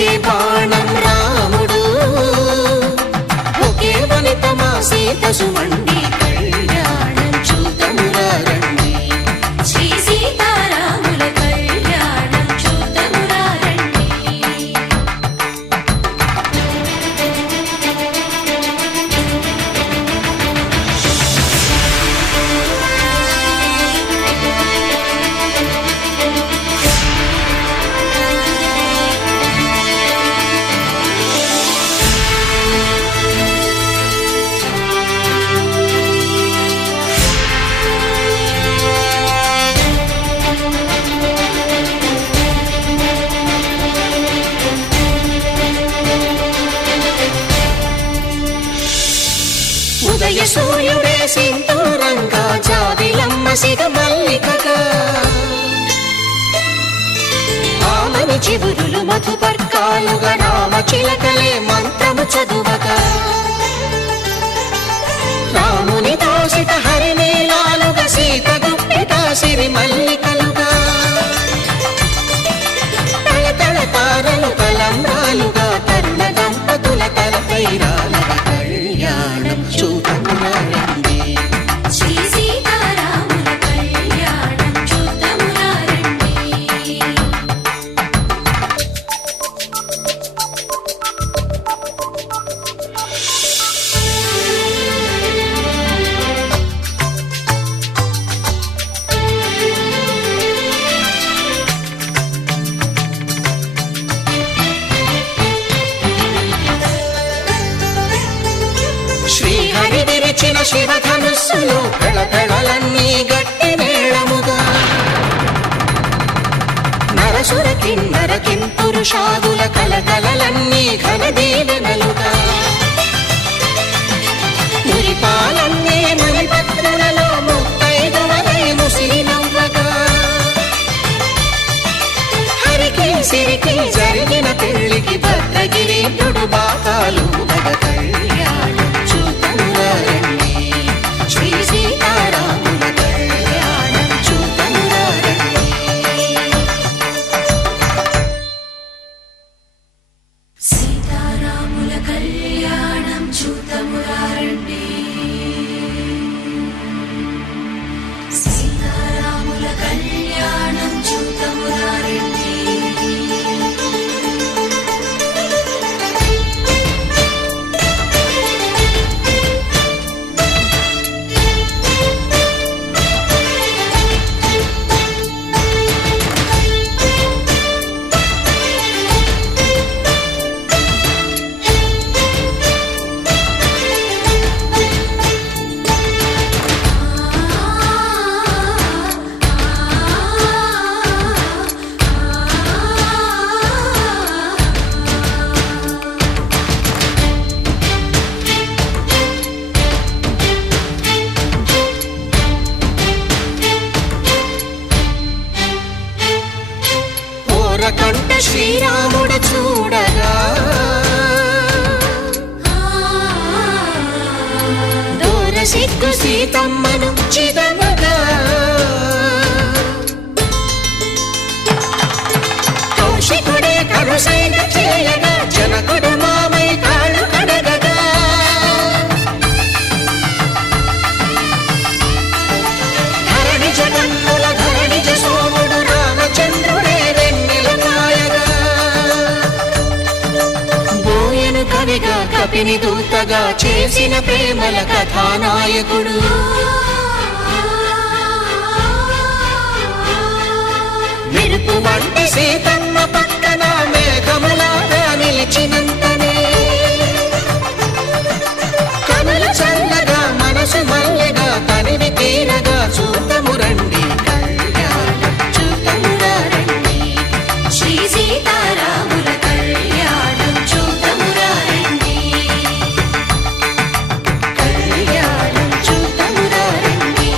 ఒకే బాణం రాముడు, ఒకే వనిత మా సీత సుమండి, కళ్యాణం చూతమురా రండి. శ్రీ సీతారాముల కళ్యాణం చూతమురా రండి. ఉదయ సూర్యుడే సింధూరంగా, జాబిలమ్మ సిగ మల్లికగా, ఆమని చివురులు మధుపర్కాలుగా, రామ చిలకలే మంత్రము చదువగా, రాముని దోసిట హరినీలాలుగా, సీత గుప్పిట సిరి మల్లికలుగా, తళతళ తారలు తలంబ్రాలుగా, తరుణ దంపతుల తలపైరాలుగా, కళ్యాణం చూతమురా రండి. శ్రీ సీతారాముల కళ్యాణం చూతమురా రండి. శ్రీహరి విరిచిన శివధనుస్సులు, పెళపెళలన్నీ గట్టి మేళముగా, నరసుర కిన్నర కింపురుషాదుల కలకలలన్నీ ఘన దీవెనలుగా, మురిపాలన్నీ మణిపత్రులలో ముత్తైదువలై ముసిరి నవ్వగా, హరికి సిరికి జరిగిన పెళ్లికి భద్రగిరీంద్రుడు బాకాలు కళ్యాణం చూతమురా రండి. శ్రీ సీతారాముల కళ్యాణం చూతమురా రండి. సీతారాముల కళ్యాణం చూతమురా రండి. సీతారాముల కళ్యాణం చూతమురా రండి. ఓరకంట శ్రీరాముడు చూడగా, దూర సిగ్గు సీతమ్మను చిదమగా, కౌశికుడే కరుసైన చేయగా, జనకుడు మామై కాళ్ళు కడగగా, ధరణి జగన్నుల ధరణిజ సోముడు రామచంద్రుడే వెన్నెల కాయగా, బోయను కవిగా కపిని దూతగా చేసిన ప్రేమల కథానాయకుడు, మెరుపు వంటి సీతమ్మ పక్కన మేఘములాగా నిలిచినంతనే, కనుల చల్లగా మనసు మల్లెగా తనివి తీరగా, చూతము రండి కళ్యాణం చూతమురా రండి. శ్రీ సీతారాముల కళ్యాణం చూతమురా రండి. కళ్యాణం చూతమురా రండి.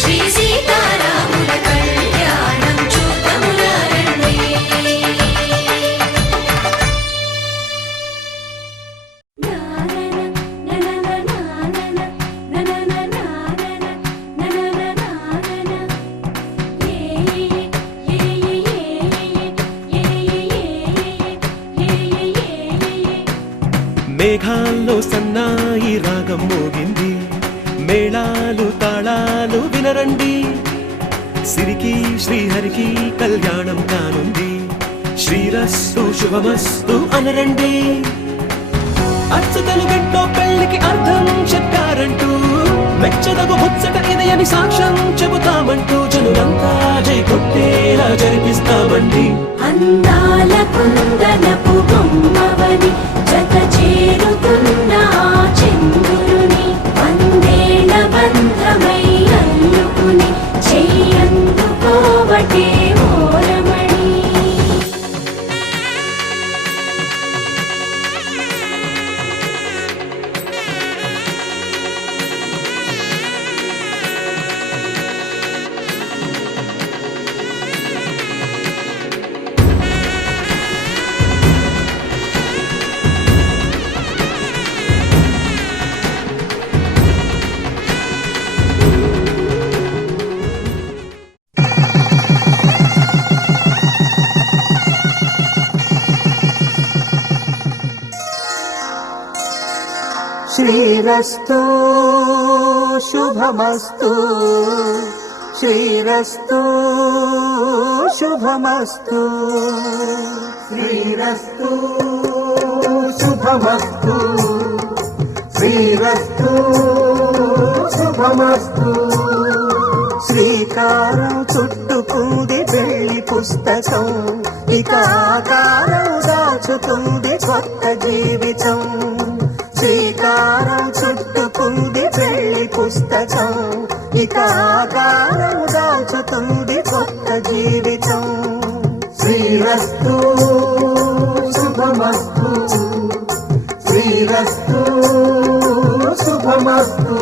శ్రీ సీతారాముల కళ్యాణం చూతమురా రండి. మేఘాల్లో సన్నాయి రాగం మోగింది, మేళాలు తాళాలు వినరండి, సిరికి శ్రీహరికి కళ్యాణం కానుంది, శ్రీరస్తు శుభమస్తు అనరండి. అచ్చతలు గంటో పెళ్లికి అర్థం చెప్పారంటూ, మెచ్చదగు ముచ్చట ఇదయని సాక్ష్యం చెబుతామంటూ, జనులంతా జై కొట్టేలా జరిపిస్తామండి. అందాల కుందనపు బొమ్మవని జత చేరుకున్న ఆ చంద్రుని, వందేళ్ల బంధమై అల్లుకుని చెయ్యందుకోవటే ఓరమణి. శ్రీరస్తు శుభమస్తు, శ్రీరస్తు శుభమస్తు, శ్రీరస్తు శుభమస్తు, శ్రీరస్తు శుభమస్తు. శ్రీకారం చుట్టుకుంది పెళ్లి పుస్తకం, ఇక ఆకారం దాచుకుంది కొత్త జీవితం. శ్రీకారం చుట్టుకుంది పెళ్లి పుస్తకం, ఇక ఆకారం దాచుతుంది కొత్త జీవితం. శ్రీరస్తు శుభమస్తు, శ్రీరస్తు శుభమస్తు.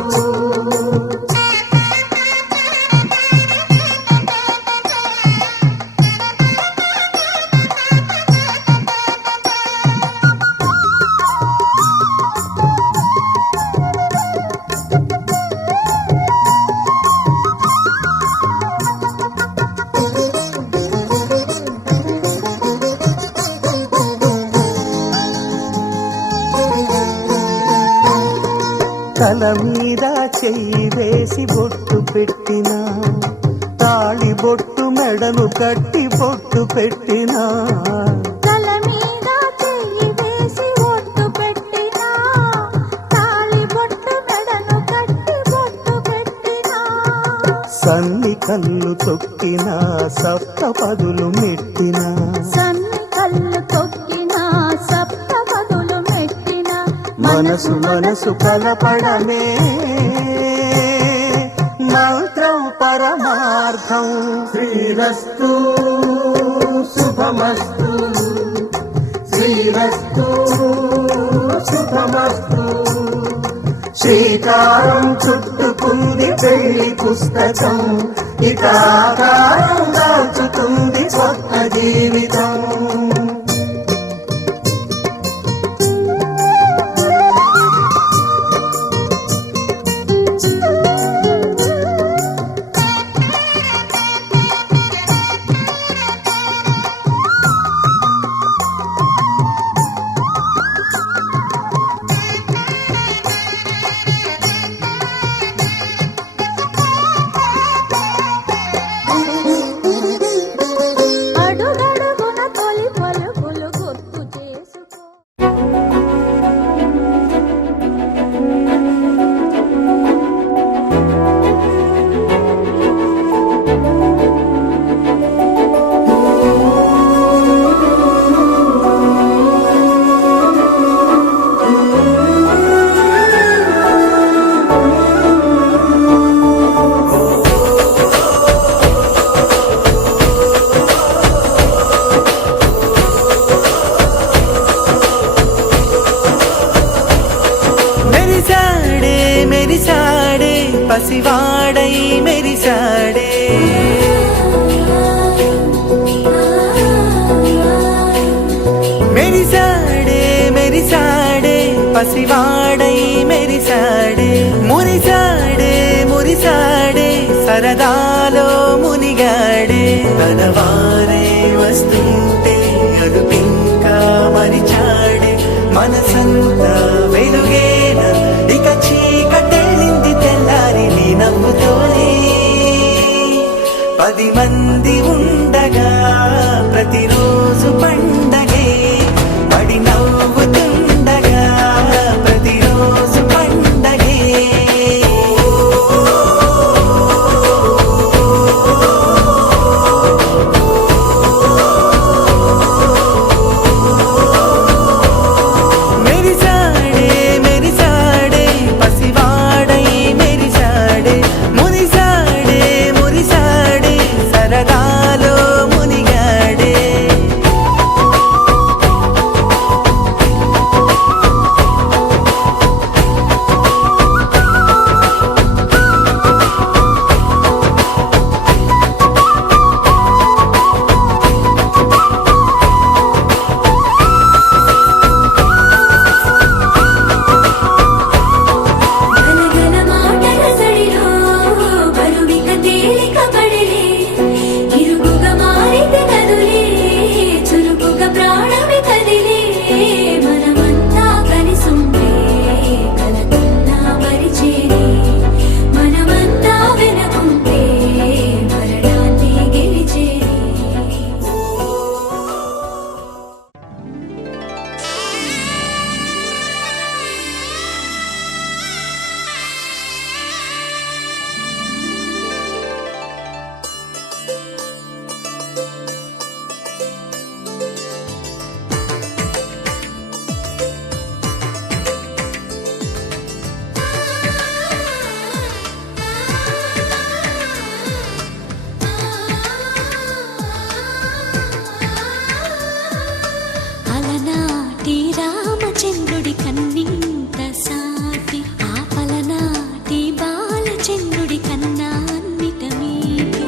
తల మీద చెయ్యి వేసి బొట్టు పెట్టినా, తాళి బొట్టు మెడలు కట్టి బొట్టు పెట్టినా, తల మీద చెయ్యి వేసి బొట్టు పెట్టినా, తాళి బొట్టు మెడను కట్టి బొట్టు పెట్టినా, సన్ని కళ్ళు తొక్కినా సప్త పదులు మెట్టినా, సన్ని కళ్ళు తొక్కినా సప్త పదులు మెట్టినా, మనసు మనసు కలపడమే మంత్రం పరమార్థం. శ్రీరస్తు శుభమస్తు, శ్రీరస్తు శుభమస్తు. శ్రీకారం చుట్టుకుంది పెళ్లి పుస్తకం, ఇక ఆకారం దాచుతుంది కొత్త జీవితం. అడుగడుగున తొలి పలుకులు గుర్తు చేసుకో. మెరిసాడే మెరిసాడే పసివాడై మెరిసాడే, మెరిసాడే మెరిసాడే పసివాడై మెరిసాడే, మురిసాడే మురిసాడే సరదాలో మునిగాడే, తనవారే వస్తుంటే అడుపింకా మరిచాడే, మనసంతా వెలుగేన ఇక చీకటెళ్ళింది తెల్లారి నీ నవ్వుతోనే 10 మంది ఉండగా ప్రతిరోజు పండగే పడి నవ్వుతుండగా ప్రతిరోజు పండగే మెరిసాడే మెరిసాడే పసివాడై మెరిసాడే మురిసాడే మురిసాడే సరదాలో మునిగాడే గలగల మాటల సడిలో బరువిక తేలిక పడిలే ఇరుగుగా మారితే కదులే చురుకుగా ప్రాణమి కదిలే మనమంతా కలిసుంటే కలకన్నా మరిచేరే మనమంతా వెనకుంటే మరణాన్ని గెలిచేరే అలనాటి రామచంద్రుడి కన్నింత సాటి ఆపలనాటి బాలచంద్రుడి కన్నా అన్నిట మీటి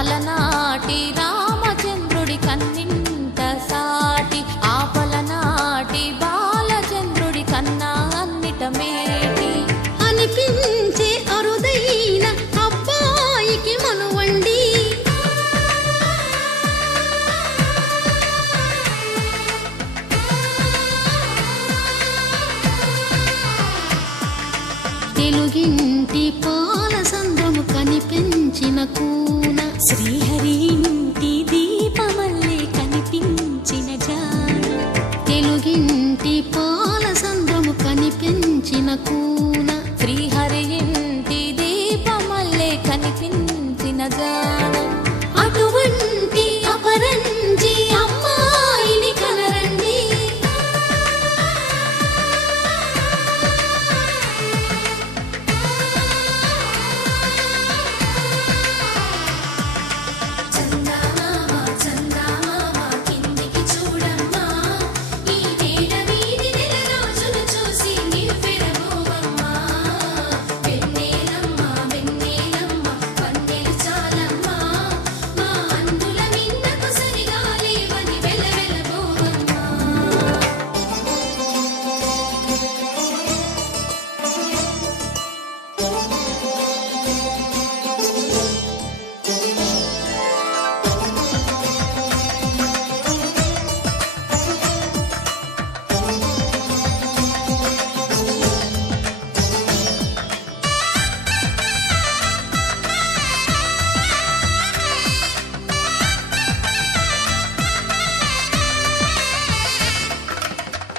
అలనాటి రామచంద్రుడి కన్నింత సాటి ఆపలనాటి బాలచంద్రుడి కన్నా అన్నిట మేటి అనిపించే అరుదైన అబ్బాయికి మనువండి తెలుగింటి పాలసంద్రము కనిపించిన కూన శ్రీహరి ఇంటి దీపమల్లే కనిపించిన జాన తెలుగింటి పాలసంద్రము కనిపించిన కూన శ్రీహరి ఇంటి దీపమల్లే కనిపించిన జాన అటువంటి అపరంజి అమ్మాయిని కనరండి చందమామ చందమామ కిందికి చూడమ్మా ఈ నేల వీధి నెల రోజులు చూసి నివ్వెరబోవమ్మా వెన్నెలమ్మ వెన్నెలమ్మ వన్నెలు చాలమ్మా మా అందుల మిన్నకు సరిగా లేవని వెలవెలబోవమ్మా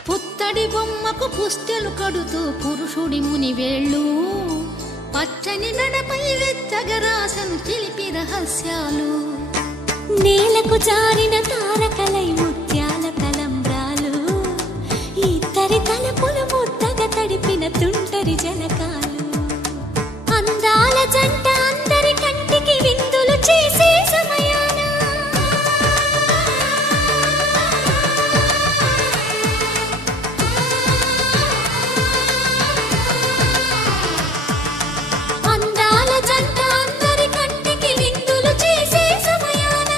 పుత్తడి బొమ్మకు పుస్తెలు కడుతూ పురుషుడి ముని వేళ్ళు పచ్చని నడపై వెచ్చగరాసను చిలిపి రహస్యాలు నేలకు జారిన తారకలై ముత్యాల తలంబ్రాలు ఇద్దరి తలపులు ముద్దగా తడిపిన తుంటరి జలకాలు అందాల జంట అందరి కంటికి విందులు చేసే సమయాన అందాల జంట అందరి కంటికి విందులు చేసే సమయాన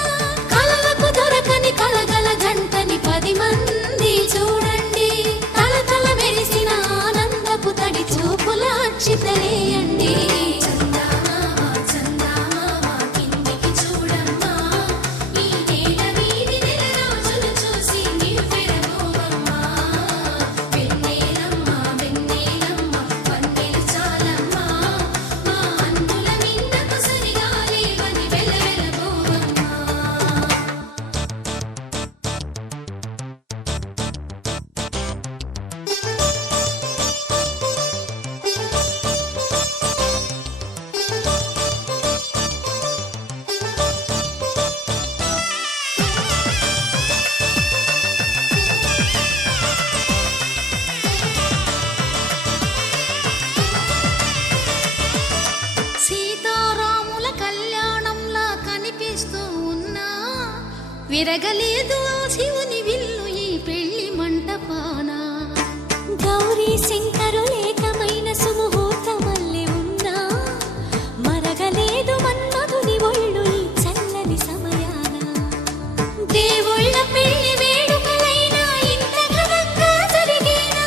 కలలకు దొరకని కలగల జంటని 10 మంది చూడండి తలతల మెరిసిన ఆనందపు తడి చూపుల అక్షితలేయండి చందమామ చందమామ కిందికి చూడమ్మా ఈ నేల వీధి నెల రోజులు చూసి నివ్వెరబోవమ్మా మెరగలేదు ఆ శివుని విల్లు ఈ పెళ్లి మంటపాన. గౌరీ శంకరు లేకమైన సుముహూర్తమల్లె ఉన్నా మరగలేదు మన్మధుని ఒళ్ళు ఈ చల్లని సమయాన. దేవుళ్ళ పెళ్లి వేడుకలైనా ఇంత ఘనంగా జరిగేనా?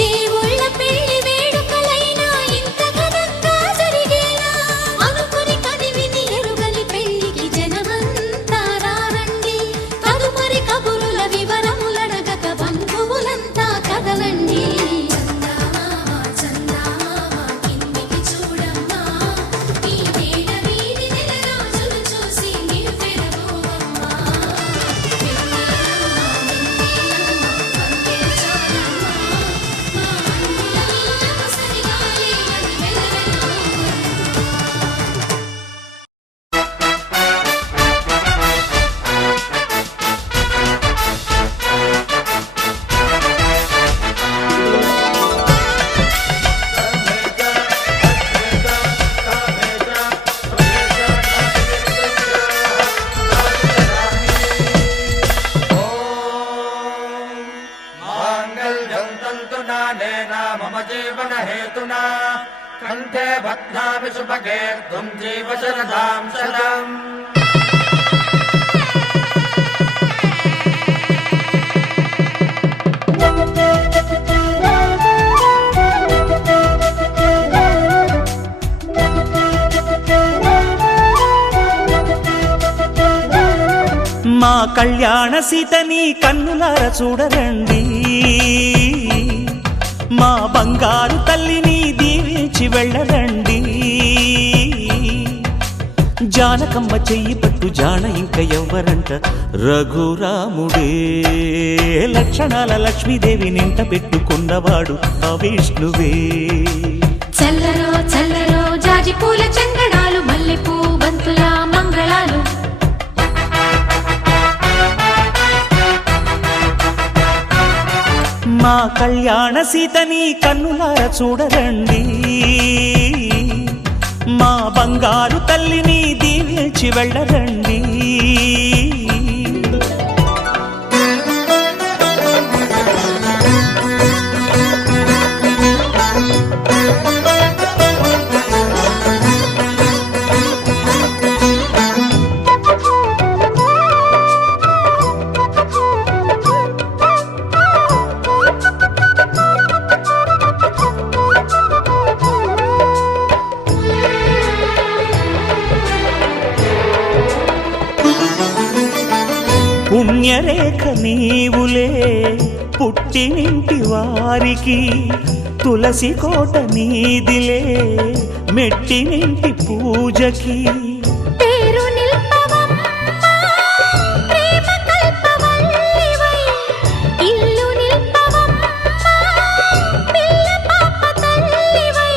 దేవుళ్ళ పెళ్లి వేడుకలైనా ఇంత ఘనంగా జరిగేనా? అనుకుని కనివిని ఎరుగని పెళ్లికి జనమంతా రారండి. తదుపరి కబురుల వివరములడగక బంధువులంతా కదలండి. చందమామ కిందికి చూడమ్మా, ఈ వేళ వీధి నెలరాజులు చూసి నివ్వెరబోవమ్మా. मम जीवन हेतुना कंठे बध्नामि सुभगे त्वं जीव शरदां शरम्. మా కళ్యాణ సీతని కన్నులార చూడరండి, మా బంగారు తల్లిని దీవించి వెళ్ళరండి. జానకమ్మ చెయ్యి పట్టు జాన ఇంక ఎవ్వరంట, రఘురాముడే లక్షణాల లక్ష్మీదేవి నింట పెట్టుకున్నవాడు ఆ విష్ణువే. చల్లరో చల్లరో జాజి పూల చంగడాలు, మల్లెపూ బంతుల మంగళాలు. మా కళ్యాణ సీతని కన్నులార చూడరండి, మా బంగారు తల్లిని దీవించి వెళ్ళరండి. పుణ్యరేఖ నీవులే పుట్టినింటి వారికి, తులసి కోట నీదిలే మెట్టినింటి పూజకి. పేరు నిల్పవమ్మా ప్రేమ కల్పవల్లివై, ఇల్లు నిల్పవమ్మా పిల్ల పాప తల్లివై.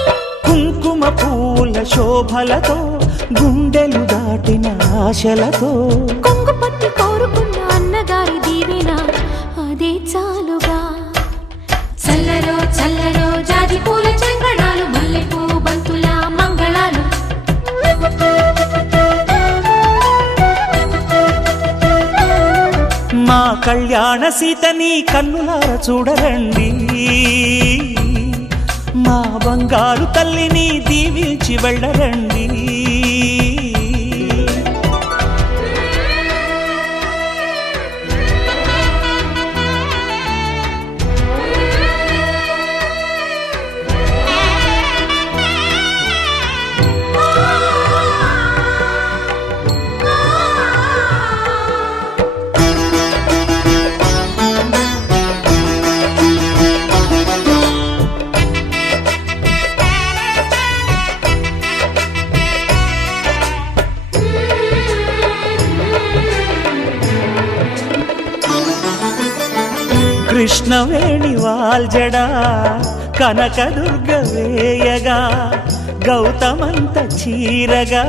కుంకుమ పూల శోభలతో గుండెలు దాటిన ఆశలతో, కొంగు పట్టి కోరుకున్న అన్నగారి దీవెన అదే చాలుగా. చల్లరో చల్లరో జాజి పూల చంగడాలు, మల్లెపూ బంతుల మంగళాలు. మా కళ్యాణ సీతని కన్నులార చూడరండి, మా బంగారు తల్లిని దీవించి వెళ్ళరండి. కృష్ణవేణి వాల్జడా కనకదుర్గ వేయగా, గౌతమంత చీరగా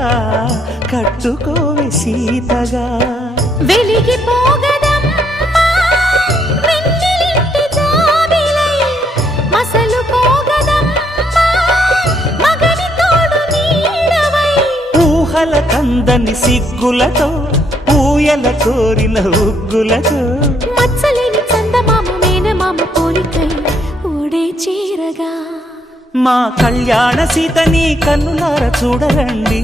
కట్టుకోవే సీతగా. వెలిగిపోగదమ్మా వెన్నెలింటి జాబిలై, ఊహల కందని సిగ్గులతో ఊయల కోరిన ఉగ్గులతో మచ్చలేని చందమామ మేనమామ పోలికై ఊడే చీరగా మా కళ్యాణ సీతని కన్నులార చూడరండి,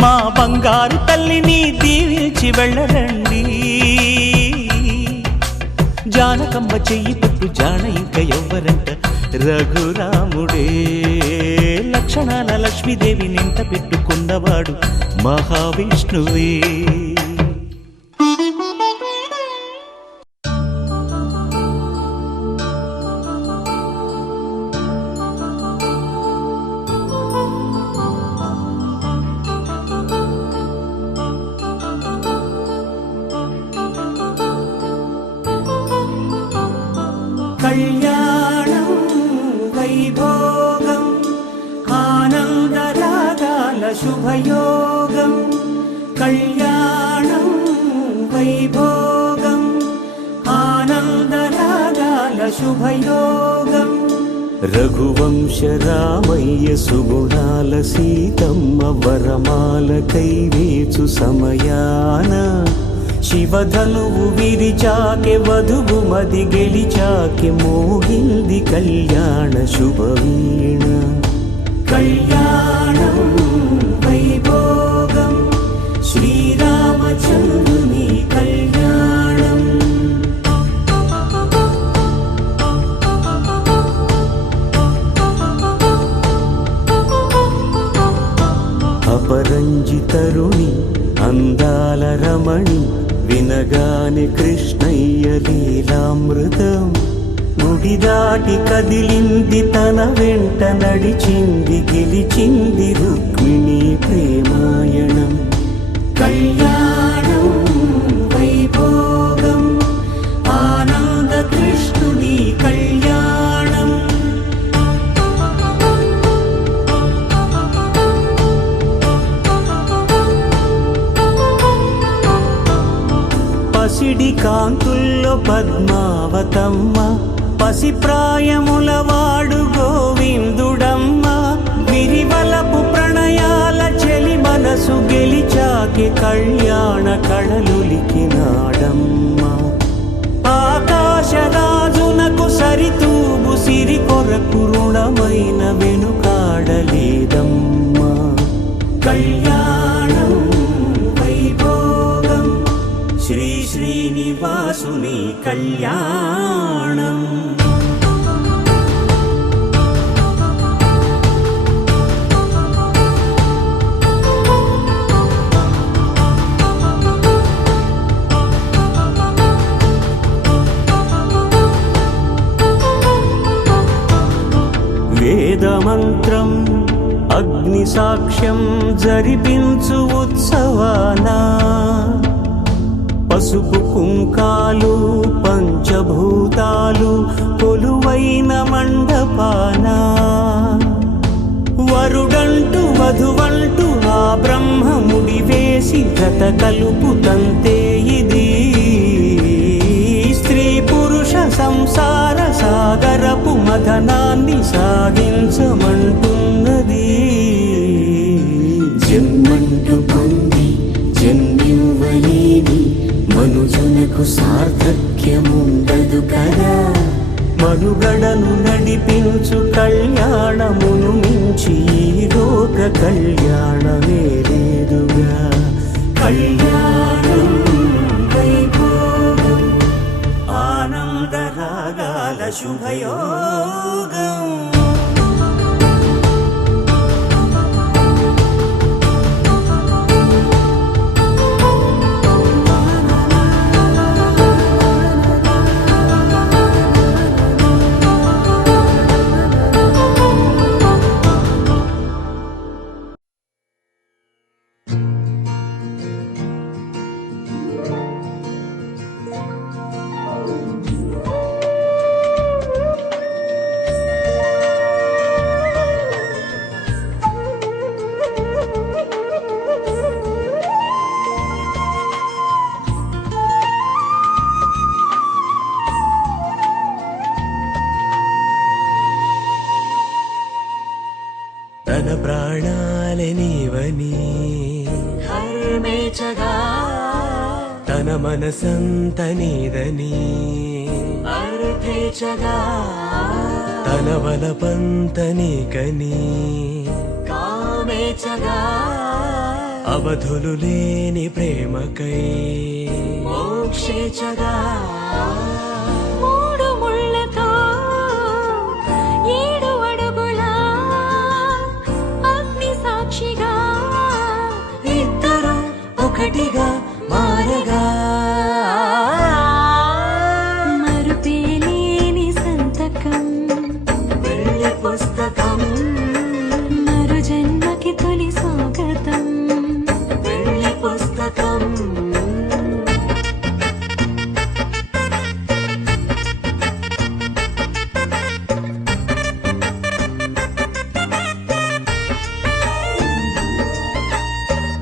మా బంగారు తల్లిని దీవించి వెళ్ళరండి. జానకమ్మ చెయ్యి పట్టు జాన ఇంక ఎవ్వరంట రఘురాముడే, లక్షణాల లక్ష్మీదేవి నింట పెట్టుకున్నవాడు మహావిష్ణువే. కళ్యాణం వైభోగం ఆనందరాగాల శుభయోగం, కళ్యాణం వైభోగం ఆనందరాగాల శుభయోగం. రఘువంశ రామయ్య సుగుణాల సీతమ్మ వరమాల కైవేచు సమయాన, శివధనువు విరిచాకె వధువు మది గెలిచాకె మోగింది కళ్యాణ శుభవీణ. కళ్యాణం వైభోగం శ్రీరామచంద్రుని కళ్యాణం. అపరంజి తరుణి అందాల రమణి వినగానే కృష్ణయ్య లీలామృతం, గుడి దాటి కదిలింది తన వెంట నడిచింది గెలిచింది రుక్మిణి ప్రేమాయణం. కళ్యాణం వైభోగం ఆనంద కృష్ణుని కళ్యాణం. పసిడి కాంతుల్లో పద్మావతమ్మ, పసిప్రాయముల వాడు గోవిందుడమ్మ, విరివలపు ప్రణయాల చెలి మనసు గెలిచాకే కళ్యాణ కళలులికినాడమ్మ. ఆకాశరాజునకు సరితూబు సిరి కొరకు రుణమైన వెనుకాడలేదమ్మ. కళ్యాణం వైభోగం శ్రీ శ్రీనివాసుని కళ్యాణం. వేదమంత్రం అగ్ని సాక్ష్యం జరిపించు ఉత్సవానా, పసుపు కుంకాలు పంచభూతాలు కొలువైన మండపాన, వరుడంటూ వధువంటూ ఆ బ్రహ్మముడి వేసి గత కలుపు తంతే ఇది. స్త్రీ పురుష సంసార సాగరపు మథనాన్ని సాగించమంటున్నది. జన్మంటూ పొంది జన్మివ్వలేని మనుజునకు సార్థక్యముండదు కదా, మనుగడను నడిపించు కళ్యాణమును మించి ఈ లోక కళ్యాణమే లేదుగా. కళ్యాణం వైభోగం ఆనందరాగాల శుభయోగం. తన ప్రాణాలే నీవని హర్మేచగా తన మనసంత నీదని అర్థేచగా తన వలపంత నీకని కామేచగా అవధులు లేని ప్రేమకై మోక్షేచగా మూడు ముళ్ళతో 7 అడుగుల అగ్ని సాక్షిగా ఇద్దరు ఒకటిగా మారగా మరుపేలేని సంతకం వెళ్ళి పుస్తకం మరు జన్మకి తొలి స్వాగతం వెళ్ళి పుస్తకం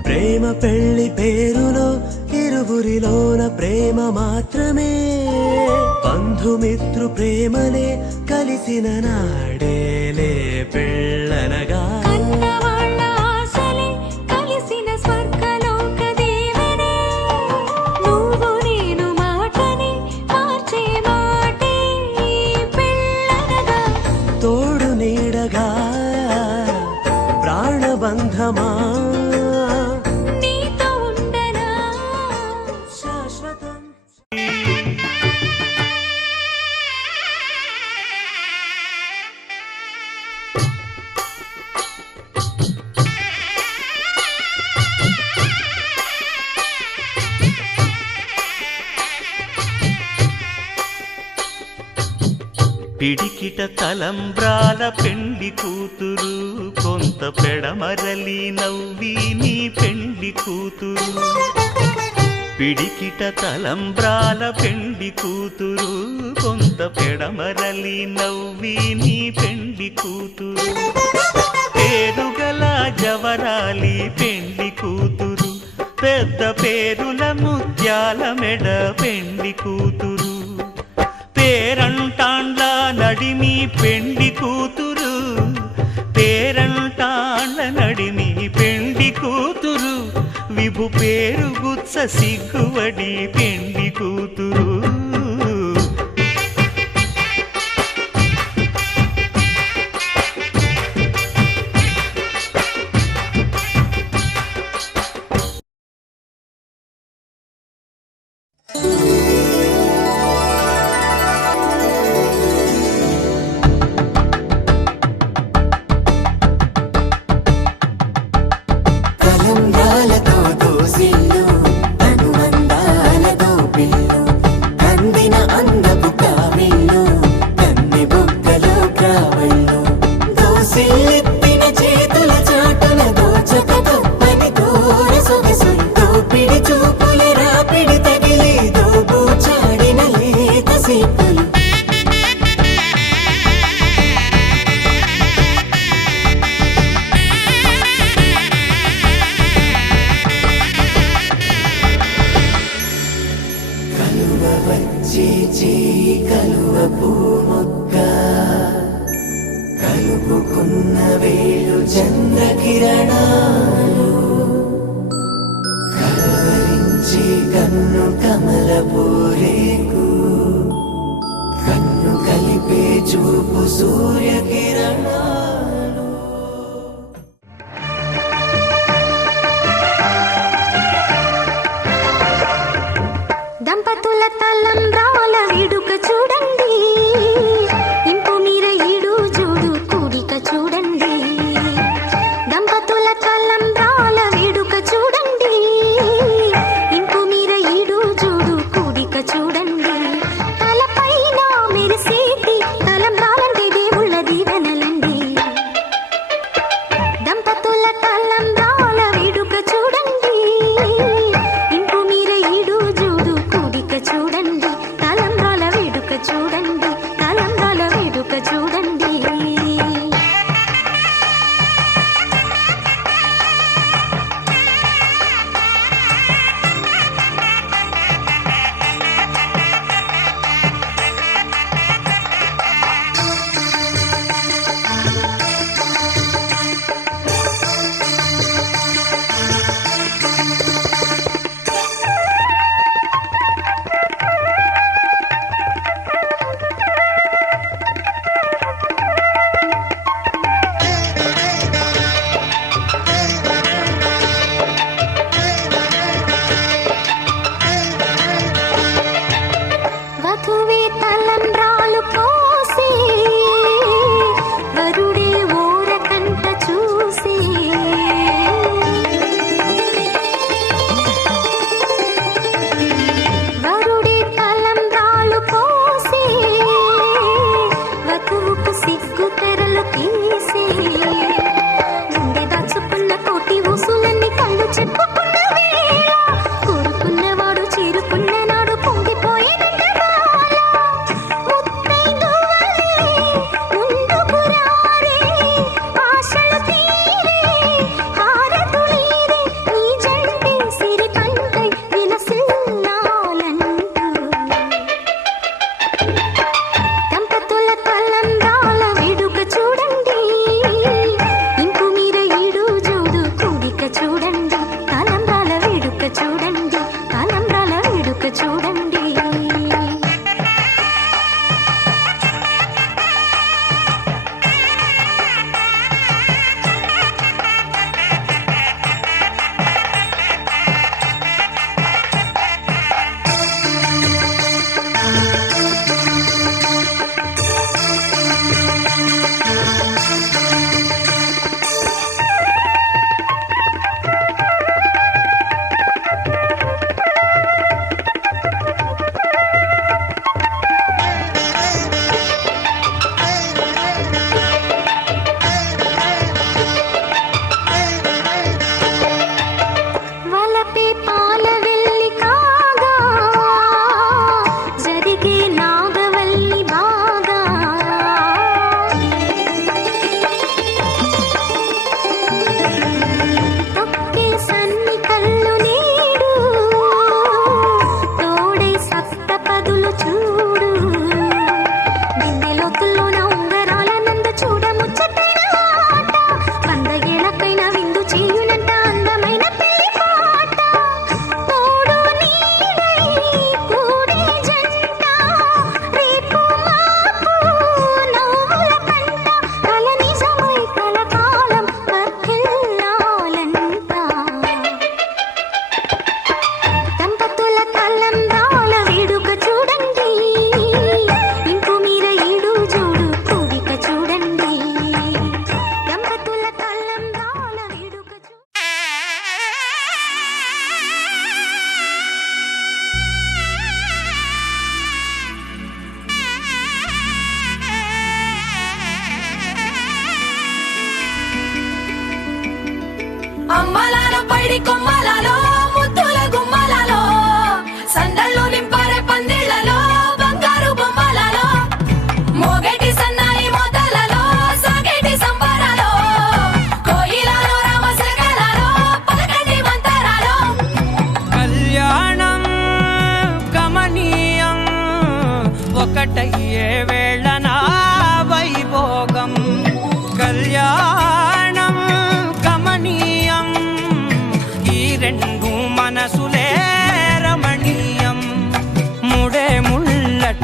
ప్రేమ పెళ్లి పేరులో ఇరువురిలోన ప్రేమ మాత్రమే బంధుమిత్రు ప్రేమలే కలిసిన నాడేలే పెళ్ళనగా కన్నవాళ్ళ ఆశలే కలిసిన స్వర్గలోక దేవుడే నువ్వు నేను మాటని మార్చే మాటే పెళ్ళనగా తోడు నీడగా ప్రాణబంధమా నీతో ఉండనా శాశ్వతం పిడికిట తలంబ్రాల పెండి కూతురు కొంత పెడమరలి నవ్వి నీ పెండి కూతురు పిడికిట తలంబ్రాల పెండి కూతురు కొంత పెడమరలి నవ్వి నీ పెండి కూతురు పేరుగల జవరాలి పెండి కూతురు పెద్ద పేరుల ముత్యాల మెడ పెండి కూతురు పేరంటాండ్ల నడిమి పెండి కూతురు పేరంటాండ్ల నడిమి పెండి కూతురు విభు పేరు గుత్స సిగ్గువడి పెండి కూతురు తలంబ్రాలతో దోసిల్లు అనువందాలతో పిల్లు కందిన అందపు కావిళ్ళు కన్నె బొక్కలో కావళ్ళు దోసిల్లెత్తిన చేతుల చాటున దోచక తప్పని దూర సొగసులు దోపిడి చూపుల రాపిడి తగిలి దోబూచాడిన లేత సీపులు కలువ వచ్చే చేయి కలువ పూమొక్క కలుపుకున్న వేళ్ళు చంద్రకిరణాలు కలవరించే కన్ను కమల పూరేకు కన్ను కలిపే చూపు సూర్యకిరణాలు దంపతుల తలంబ్రాల వేడుక చూడండి ఇంపు మీర ఈడు జోడు కూడిక చూడండి దంపతుల తలంబ్రాల వేడుక చూడండి ఇంపు మీర ఈడు జోడు కూడిక చూడండి తలపైన మెరిసేటి తలంబ్రాలంటే దేవుళ్ళ దీవెనలండి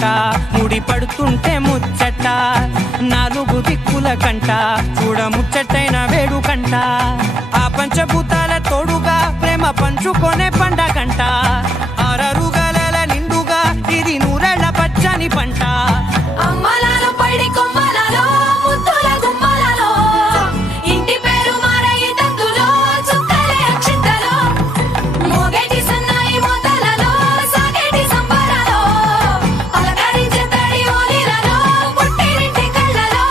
పడక ముడి పడుతుంటే ముచ్చట నాలుగు దిక్కుల కంట చూడ ముచ్చటైన వేడుకంట ఆ పంచభూతాల తోడుగా ప్రేమ పంచుకొనే పండగంట ఆరరుగల నిండుగా ఇది నూరెళ్ళ పచ్చని పంట అమ్మలాలో పడి కొమ్మలలో ముద్దుల గుమ్మలలో ఇంటి పేరు మారయి తందులో చుక్కలే అక్షింతలో మోగేటి సన్నాయి మోతలలో సాగేటి సంబరాలో పలకరించే తడి ఓలిలలో పుట్టినింటి కళ్ళలో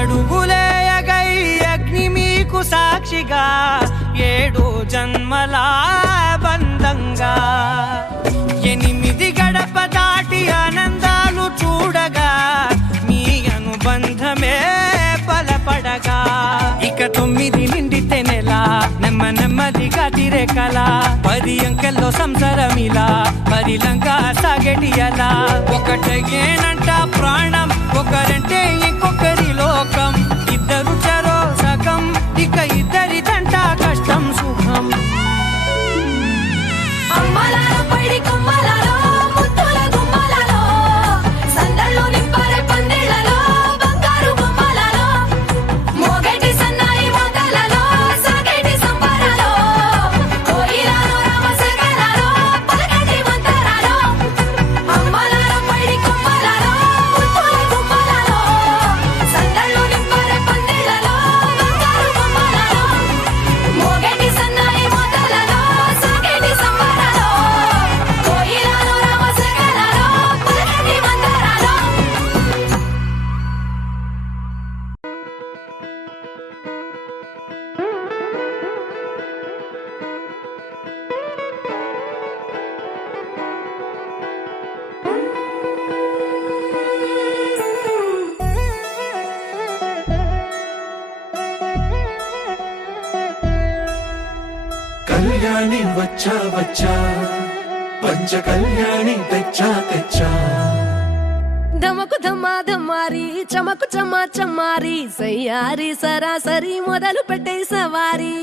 ఏడడుగులేయగై అగ్ని మీకు సాక్షిగా 7 జన్మల బంధంగా 8 గడప దాటి ఆనందాలు చూడగా మీ అనుబంధమే బలపడగా ఇక 9 నిండితే నెల నెమ్మదిగా తిరే కల 10 అంకెల్లో సంసారమిలా పరిలంగా సాగేటి అలా ఒకటేనంట ప్రాణం ఒకరంటే ఇంకొకరి లోకం ఇద్దరు చరో సగం ఇక ఇద్దరిదంట కష్టం సుఖం అమ్మలాలో పడి కొమ్మలలో ముద్దుల గుమ్మలలో సందళ్ళు నింపరే పందిళ్ళలో బంగారు గుమ్మలలో మోగేటి సన్నాయి మోతలలో సాగేటి సంబరాలో కోయిలలో రామశకరాలో పలకటి మంతరాలో అమ్మలాలో పడి కొమ్మలలో ముద్దుల గుమ్మలలో సందళ్ళు నింపరే పందిళ్ళలో బంగారు గుమ్మలలో మోగేటి సన్నాయి మోతలలో సాగేటి సంబరాలో కోయిలలో రామశకరాలో పలకటి మంతరాలో కళ్యాణి వచ్చా వచ్చా పంచ కళ్యాణి తెచ్చా తెచ్చా ధమకు ధమా ధమారి చమకు చమా చమారి సయ్యారి సరాసరి మొదలు పెట్టే సవారి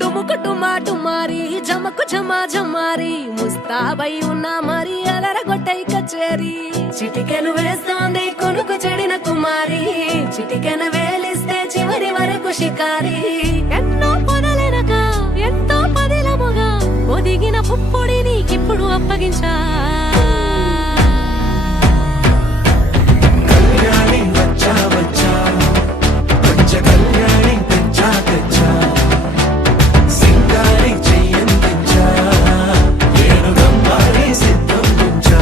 డుముకు టుమా టుమారి జమకు ఝమా ఝమారి ముస్తాబై ఉన్నా మరి అలరగొట్టై కచేరి చిటికెను వేస్తోంది కొనుకు చెడిన కుమారి చిటికెను వేలిస్తే చివరి వరకు షికారి ఎన్నో పొదలెనక ఎంతో పదిలముగా ఒదిగిన పుప్పొడి నీకిప్పుడు అప్పగించా కళ్యాణి వచ్చా వచ్చా పంచ కళ్యాణి తెచ్చా తెచ్చా సింగారి చెయ్యందించా ఏనుగమ్మారి సిద్ధం ఉంచా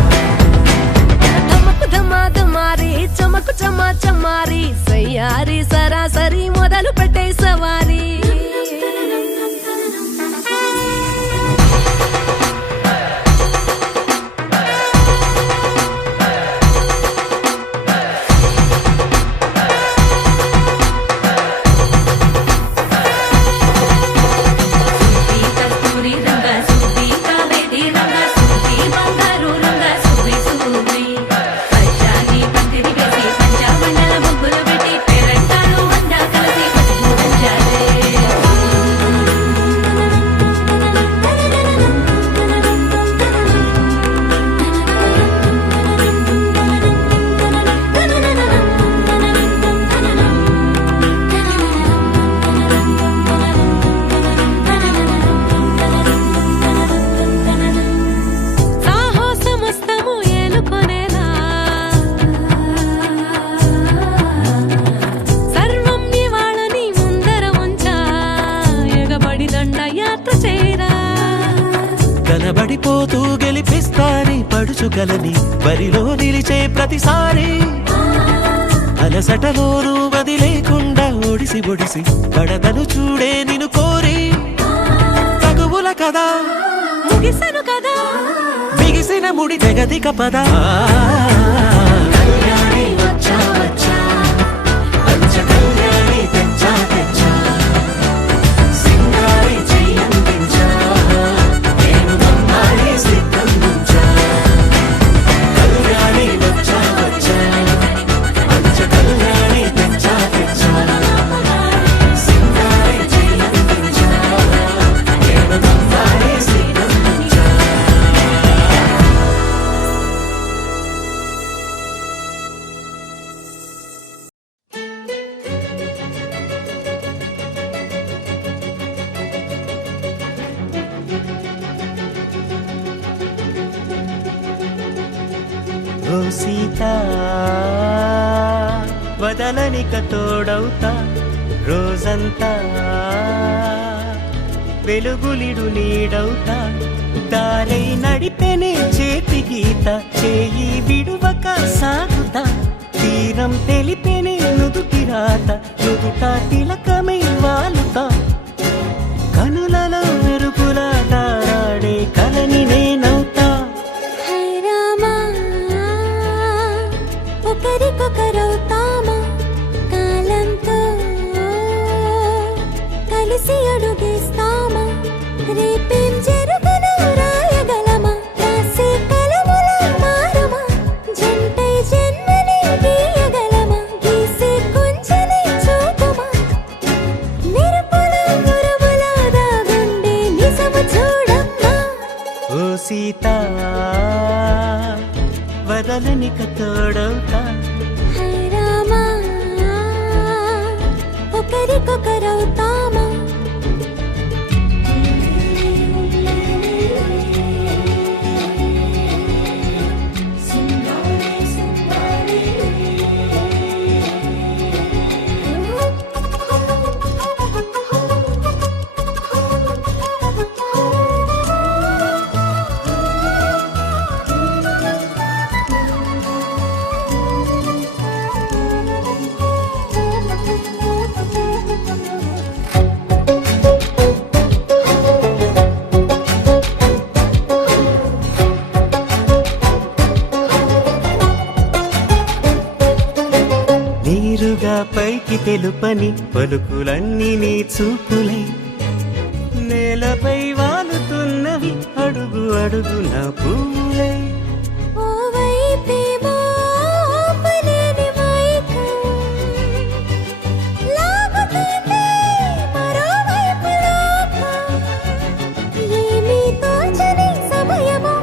ధమకు ధమా ధమారి చమకు చమా చమారి సయ్యారి సరాసరి మొదలు పెట్టే సవారి కనబడిపోతూ గెలిపిస్తాని పడుచుకలని బరిలో నిలిచే ప్రతిసారి అలసటలోనూ వదిలేకుండా ఒడిసి ఒడిసి పడదను చూడే నిన్ను కోరి తగువుల కదా ముగిసెను కదా బిగిసిన ముడి తెగదిక పదా కళ్యాణి వచ్చా వచ్చా పంచ కళ్యాణి తెచ్చా తెచ్చా సింగారి చెయ్య ఓ సీత వదలనిక తోడవుతా రోజంతా వెలుగులిడు నీడవుతా దారై నడిపెనే చేతి గీత చేయి విడువక సాగుతా తీరం తెలిపెనే నుదుటి రాత నుదుట తిలకమై వాలుతా కనులలో మెరుపుల తారాడే కలని నేనవుతా హై రామా ఒకరికొకరవుతామా కాలంతో కలిసి అడుగేస్తామా రేపేం జరుగునో రాయగలమా రాసే కలముల మారమా జంటై జన్మని గీయగలమా గీసే కొంచెనే చూపుమా మెరుపుల మురుముల దాగుండే నిజము చూడమ్మా ఓ సీత వదలనిక తోడవుతా హై రామా ఒకరికొకరవుతామా నీరుగా పైకి తెలుపని పలుకులన్నీ నీ చూపులై నేలపై వాలుతున్నవి అడుగు అడుగు నా పూలై ఓ వైపేమో ఆపలేని మైకం లాగుతుంది మరోవైపు లోకం ఏమీ తోచని సమయమో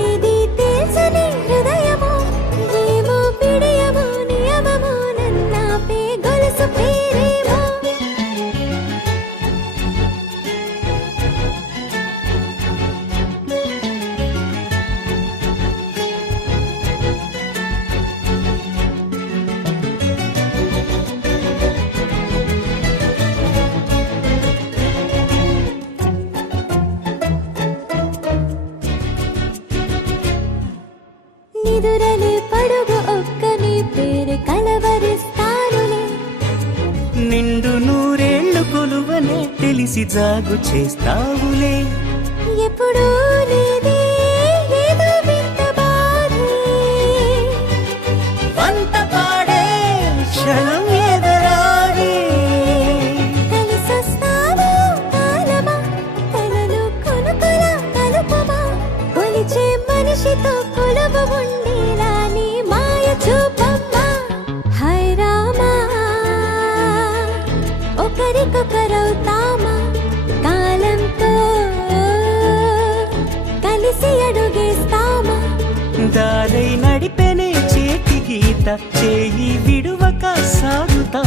ఏది తెలుసని హృదయమో ఏమో పిడియమో నియమమో నన్నాపే గొలుసు పేరేమో నిదురలే పడుగు ఒక్కని పేరు కలవరిస్తానులే నిండు నూరేళ్లు కొలువనే తెలిసి జాగు చేస్తావులే ఎప్పుడూ లేదే ఏదో వింత బాధే వంత పాడే క్షణం ఎదరాడే కలిసొస్తావో కాలమా కలలు కొనుకల కలుపమా కొలిచే మనిషితో కొలువు ఉండేలా నీ మాయ చూపమ్మా హై రామా ఒకరికొకరవుతామా కాలంతో కలిసి అడుగేస్తామా దారై నడిపెనే చేతి గీత చేయి విడువక సాగుతా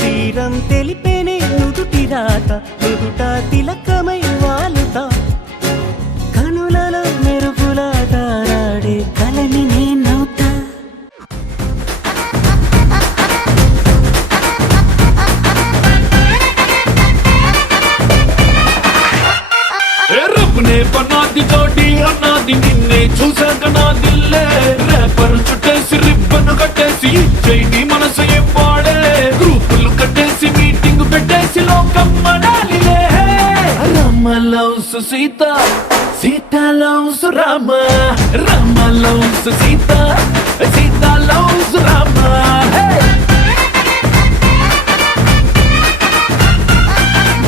తీరం తెలిపెనే నుదుటి రాత నుదుట తిలకమై వాలుతా కనులలో మెరుపుల తారాడే కలని నేనవుతా రబ్బునే పన్నాది తోటి అన్నాది నిన్నే చూసాక నా దిల్లే రేపర్ చుట్టేసి రిబ్బన్ కట్టేసి చైని మనసు ఏం పాడే గ్రూపులు కట్టేసి మీటింగ్ పెట్టేసి లోకం మనాలిలే Rama loves Sita Sita loves Rama Rama loves Sita Sita loves Rama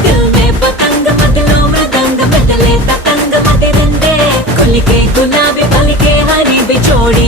दिल में पतंग मगलो मृदंग बदले ततंग मते रंगे खुल के गुलाबी भल के हरी बिछोड़ी